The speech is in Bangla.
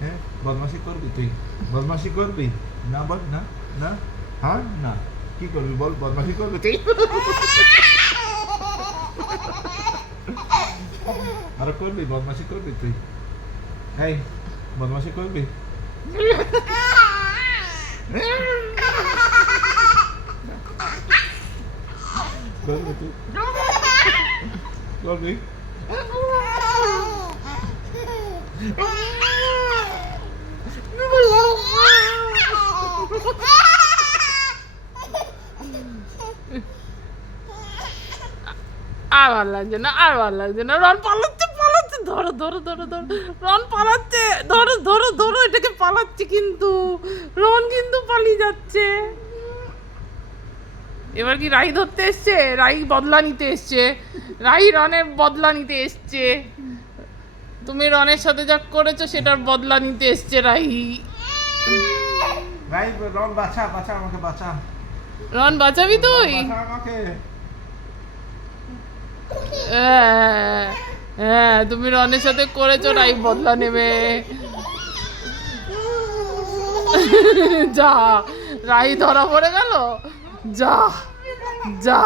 হ্যাঁ বদমাশি করবি তুই, বদমাশি করবি না? বল না, না, হ্যাঁ না, কি করবি বল? বদমাশি করবি তুই? আরে করবি, বদমাশি করবি তুই? এই বদমাশি করবি? করবি তুই? করবি? আর ভালো লাগছে না, আর ভালো লাগছে না। রন পালাচ্ছে, পালাচ্ছে, ধরো ধরো ধরো ধরো, রন পালাচ্ছে, ধরো ধরো ধরো, এটাকে পালাচ্ছে কিন্তু, রন কিন্তু পালিয়ে যাচ্ছে। এবার কি রাই ধরতে এসছে? রাই বদলা নিতে এসছে, রাই রনের বদলা নিতে এসছে। তুমি রনের সাথে যা করেছো সেটার বদলা নিতে এসছে রাই। ভাই রন বাঁচা, বাঁচা আমাকে, বাঁচা। রন বাঁচাবি তুই? বাঁচা আমাকে। হ্যাঁ হ্যাঁ, তুমি রনের সাথে করেছো, রাই বদলা নেবে। যা, রাই ধরা পড়ে গেল, যা যা।